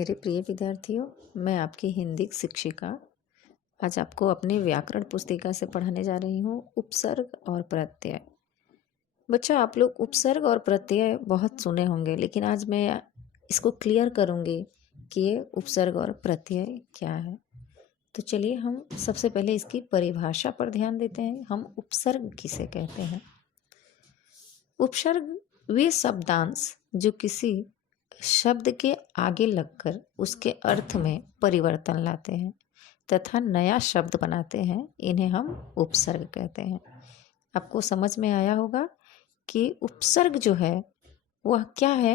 मेरे प्रिय विद्यार्थियों, मैं आपकी हिंदी शिक्षिका आज आपको अपने व्याकरण पुस्तिका से पढ़ाने जा रही हूँ उपसर्ग और प्रत्यय। बच्चों, आप लोग उपसर्ग और प्रत्यय बहुत सुने होंगे, लेकिन आज मैं इसको क्लियर करूँगी कि ये उपसर्ग और प्रत्यय क्या है। तो चलिए हम सबसे पहले इसकी परिभाषा पर ध्यान देते हैं। हम उपसर्ग किसे कहते हैं? उपसर्ग वे शब्दांश जो किसी शब्द के आगे लगकर उसके अर्थ में परिवर्तन लाते हैं तथा नया शब्द बनाते हैं, इन्हें हम उपसर्ग कहते हैं। आपको समझ में आया होगा कि उपसर्ग जो है वह क्या है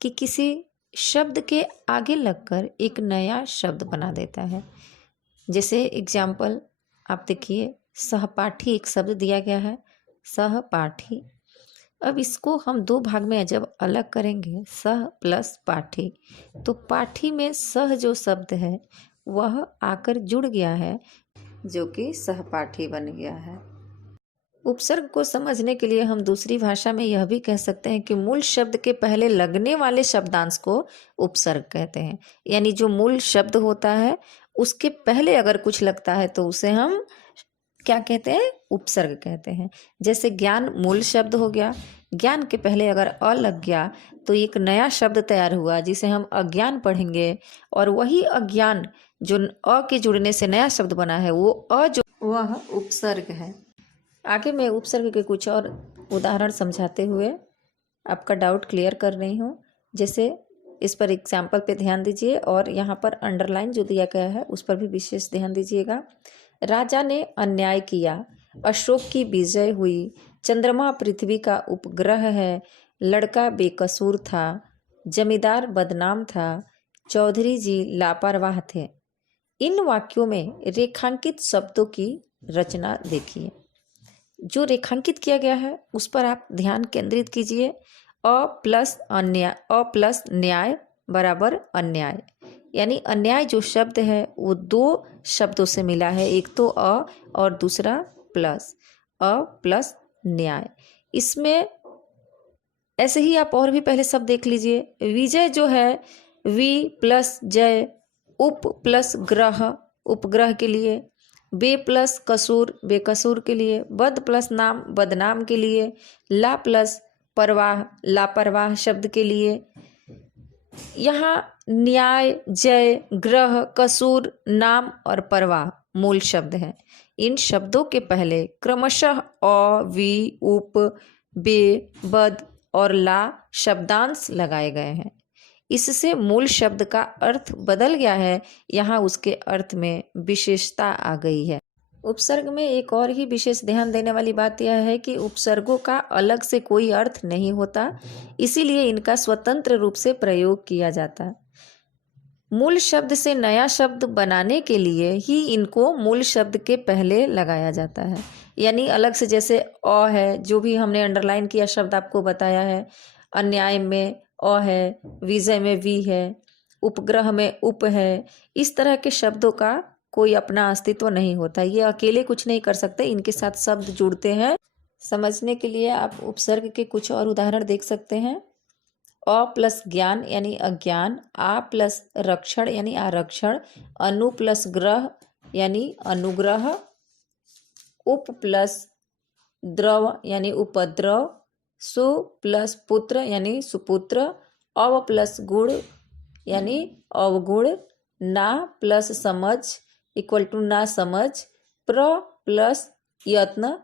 कि किसी शब्द के आगे लगकर एक नया शब्द बना देता है। जैसे एग्जाम्पल आप देखिए, सहपाठी एक शब्द दिया गया है, सहपाठी। अब इसको हम दो भाग में जब अलग करेंगे, सह प्लस पाठी, तो पाठी में सह जो शब्द है वह आकर जुड़ गया है, जो कि सहपाठी बन गया है। उपसर्ग को समझने के लिए हम दूसरी भाषा में यह भी कह सकते हैं कि मूल शब्द के पहले लगने वाले शब्दांश को उपसर्ग कहते हैं। यानी जो मूल शब्द होता है उसके पहले अगर कुछ लगता है तो उसे हम क्या कहते हैं? उपसर्ग कहते हैं। जैसे ज्ञान मूल शब्द हो गया, ज्ञान के पहले अगर अ लग गया तो एक नया शब्द तैयार हुआ जिसे हम अज्ञान पढ़ेंगे, और वही अज्ञान जो अ के जुड़ने से नया शब्द बना है वो अ जो वह उपसर्ग है। आगे मैं उपसर्ग के कुछ और उदाहरण समझाते हुए आपका डाउट क्लियर कर रही हूँ। जैसे इस पर एग्जाम्पल पे ध्यान दीजिए और यहाँ पर अंडरलाइन जो दिया गया है उस पर भी विशेष ध्यान दीजिएगा। राजा ने अन्याय किया, अशोक की विजय हुई, चंद्रमा पृथ्वी का उपग्रह है, लड़का बेकसूर था, जमींदार बदनाम था, चौधरी जी लापरवाह थे। इन वाक्यों में रेखांकित शब्दों की रचना देखिए। जो रेखांकित किया गया है उस पर आप ध्यान केंद्रित कीजिए। अ प्लस अन्याय, अ प्लस न्याय बराबर अन्याय, यानी अन्याय जो शब्द है वो दो शब्दों से मिला है, एक तो अ और दूसरा प्लस, अ प्लस न्याय। इसमें ऐसे ही आप और भी पहले शब्द देख लीजिए। विजय जो है, वी प्लस जय, उप प्लस ग्रह उपग्रह के लिए, बे प्लस कसूर बेकसूर के लिए, बद प्लस नाम बदनाम के लिए, ला प्लस परवाह लापरवाह शब्द के लिए। यहाँ न्याय, जय, ग्रह, कसूर, नाम और परवाह मूल शब्द हैं। इन शब्दों के पहले क्रमशः अ, वी, उप, बे, बद और ला शब्दांश लगाए गए हैं। इससे मूल शब्द का अर्थ बदल गया है। यहाँ उसके अर्थ में विशेषता आ गई है। उपसर्ग में एक और ही विशेष ध्यान देने वाली बात यह है कि उपसर्गों का अलग से कोई अर्थ नहीं होता, इसीलिए इनका स्वतंत्र रूप से प्रयोग किया जाता है। मूल शब्द से नया शब्द बनाने के लिए ही इनको मूल शब्द के पहले लगाया जाता है। यानी अलग से, जैसे अ है, जो भी हमने अंडरलाइन किया शब्द आपको बताया है, अन्याय में अ है, विजय में वी है, उपग्रह में उप है, इस तरह के शब्दों का कोई अपना अस्तित्व नहीं होता। ये अकेले कुछ नहीं कर सकते, इनके साथ शब्द जुड़ते हैं। समझने के लिए आप उपसर्ग के कुछ और उदाहरण देख सकते हैं। अ प्लस ज्ञान यानी अज्ञान, आ प्लस रक्षण यानी आरक्षण, अनु प्लस ग्रह यानी अनुग्रह, उप प्लस द्रव यानी उपद्रव, सु प्लस पुत्र यानी सुपुत्र, अव प्लस गुण यानी अवगुण, ना प्लस समझ इक्वल टू ना समझ, प्र प्लस यत्न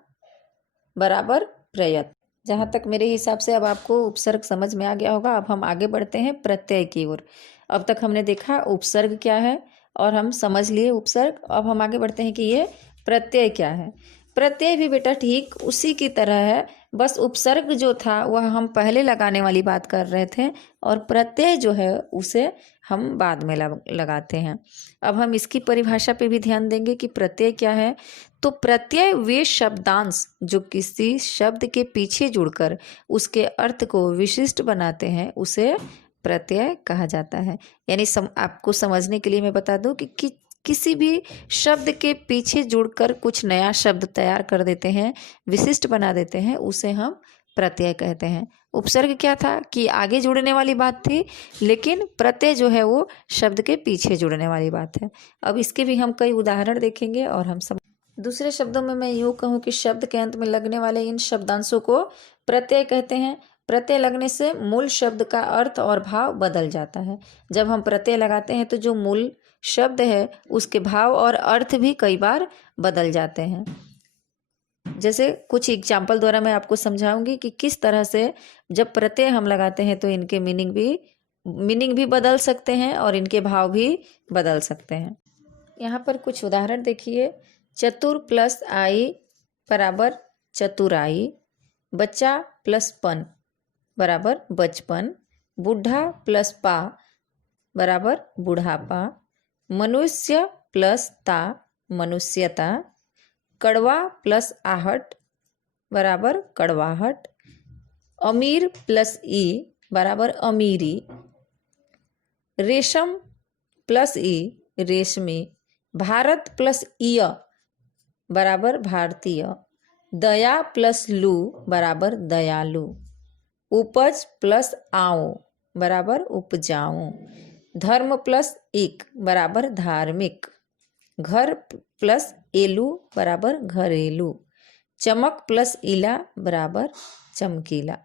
बराबर प्रयत्न। जहाँ तक मेरे हिसाब से अब आपको उपसर्ग समझ में आ गया होगा। अब हम आगे बढ़ते हैं प्रत्यय की ओर। अब तक हमने देखा उपसर्ग क्या है और हम समझ लिए उपसर्ग। अब हम आगे बढ़ते हैं कि ये प्रत्यय क्या है। प्रत्यय भी बेटा ठीक उसी की तरह है, बस उपसर्ग जो था वह हम पहले लगाने वाली बात कर रहे थे और प्रत्यय जो है उसे हम बाद में लगाते हैं। अब हम इसकी परिभाषा पे भी ध्यान देंगे कि प्रत्यय क्या है। तो प्रत्यय वे शब्दांश जो किसी शब्द के पीछे जुड़कर उसके अर्थ को विशिष्ट बनाते हैं, उसे प्रत्यय कहा जाता है। यानी आपको समझने के लिए मैं बता दूं कि किसी भी शब्द के पीछे जुड़कर कुछ नया शब्द तैयार कर देते हैं, विशिष्ट बना देते हैं, उसे हम प्रत्यय कहते हैं। उपसर्ग क्या था कि आगे जुड़ने वाली बात थी, लेकिन प्रत्यय जो है वो शब्द के पीछे जुड़ने वाली बात है। अब इसके भी हम कई उदाहरण देखेंगे और हम सब दूसरे शब्दों में मैं यूँ कहूँ कि शब्द के अंत में लगने वाले इन शब्दांशों को प्रत्यय कहते हैं। प्रत्यय लगने से मूल शब्द का अर्थ और भाव बदल जाता है। जब हम प्रत्यय लगाते हैं तो जो मूल शब्द है उसके भाव और अर्थ भी कई बार बदल जाते हैं। जैसे कुछ एग्जाम्पल द्वारा मैं आपको समझाऊंगी कि किस तरह से जब प्रत्यय हम लगाते हैं तो इनके मीनिंग भी बदल सकते हैं और इनके भाव भी बदल सकते हैं। यहाँ पर कुछ उदाहरण देखिए। चतुर प्लस आई बराबर चतुराई, बच्चा प्लस पन बराबर बचपन, बूढ़ा प्लस पा बराबर बुढ़ापा, मनुष्य प्लस ता मनुष्यता, कड़वा प्लस आहट बराबर कड़वाहट, अमीर प्लस ई बराबर अमीरी, रेशम प्लस ई रेशमी, भारत प्लस ईय बराबर भारतीय, दया प्लस लू बराबर दयालु, उपज प्लस आओ बराबर उपजाऊं, धर्म प्लस इक बराबर धार्मिक, घर प्लस एलू बराबर घरेलू, चमक प्लस इला बराबर चमकीला।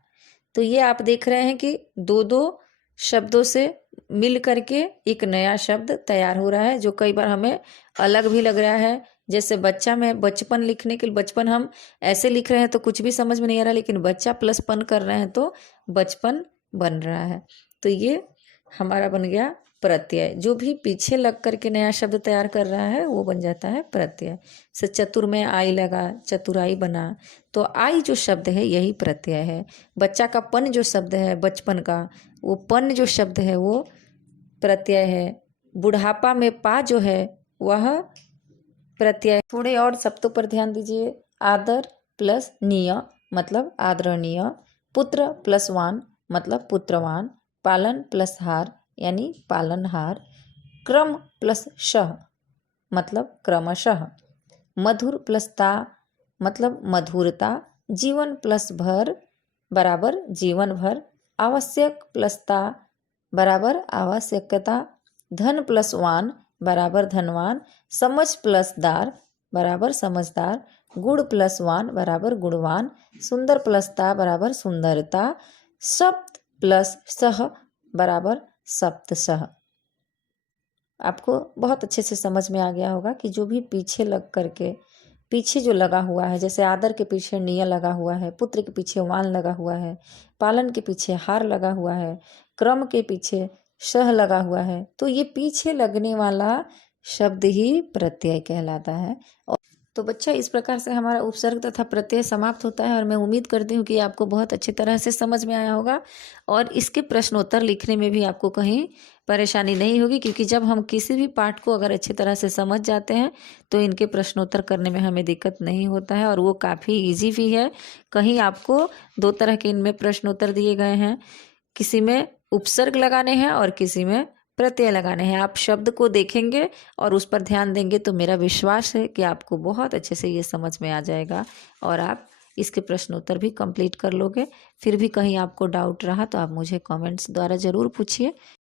तो ये आप देख रहे हैं कि दो दो शब्दों से मिल करके एक नया शब्द तैयार हो रहा है, जो कई बार हमें अलग भी लग रहा है। जैसे बच्चा में बचपन लिखने के लिए बचपन हम ऐसे लिख रहे हैं तो कुछ भी समझ में नहीं आ रहा, लेकिन बच्चा प्लस पन कर रहे हैं तो बचपन बन रहा है। तो ये हमारा बन गया प्रत्यय। जो भी पीछे लग करके नया शब्द तैयार कर रहा है वो बन जाता है प्रत्यय। से चतुर में आई लगा, चतुराई बना, तो आई जो शब्द है यही प्रत्यय है। बच्चा का पन जो शब्द है बचपन का, वो पन जो शब्द है वो प्रत्यय है। बुढ़ापा में पा जो है वह प्रत्यय। थोड़े और शब्दों पर ध्यान दीजिए। आदर प्लस निय मतलब आदरणीय, पुत्र प्लस वान मतलब पुत्रवान, पालन प्लस हार यानी पालनहार, क्रम प्लस शह मतलब क्रमशः, मधुर प्लस ता मतलब मधुरता, जीवन प्लस भर बराबर जीवन भर, आवश्यक प्लस ता बराबर आवश्यकता, धन प्लस वान बराबर धनवान, समझ प्लस दार बराबर समझदार, गुण प्लस वान बराबर गुणवान, सुंदर प्लस ता बराबर सुंदरता, सप्त प्लस सह बराबर सप्तसह। आपको बहुत अच्छे से समझ में आ गया होगा कि जो भी पीछे लग करके पीछे जो लगा हुआ है, जैसे आदर के पीछे निय लगा हुआ है, पुत्र के पीछे वान लगा हुआ है, पालन के पीछे हार लगा हुआ है, क्रम के पीछे शह लगा हुआ है, तो ये पीछे लगने वाला शब्द ही प्रत्यय कहलाता है। और तो बच्चा इस प्रकार से हमारा उपसर्ग तथा प्रत्यय समाप्त होता है और मैं उम्मीद करती हूँ कि आपको बहुत अच्छी तरह से समझ में आया होगा और इसके प्रश्नोत्तर लिखने में भी आपको कहीं परेशानी नहीं होगी, क्योंकि जब हम किसी भी पाठ को अगर अच्छी तरह से समझ जाते हैं तो इनके प्रश्नोत्तर करने में हमें दिक्कत नहीं होता है और वो काफ़ी ईजी भी है। कहीं आपको दो तरह के इनमें प्रश्नोत्तर दिए गए हैं, किसी में उपसर्ग लगाने हैं और किसी में प्रत्यय लगाने हैं। आप शब्द को देखेंगे और उस पर ध्यान देंगे तो मेरा विश्वास है कि आपको बहुत अच्छे से ये समझ में आ जाएगा और आप इसके प्रश्नोत्तर भी कंप्लीट कर लोगे। फिर भी कहीं आपको डाउट रहा तो आप मुझे कमेंट्स द्वारा ज़रूर पूछिए।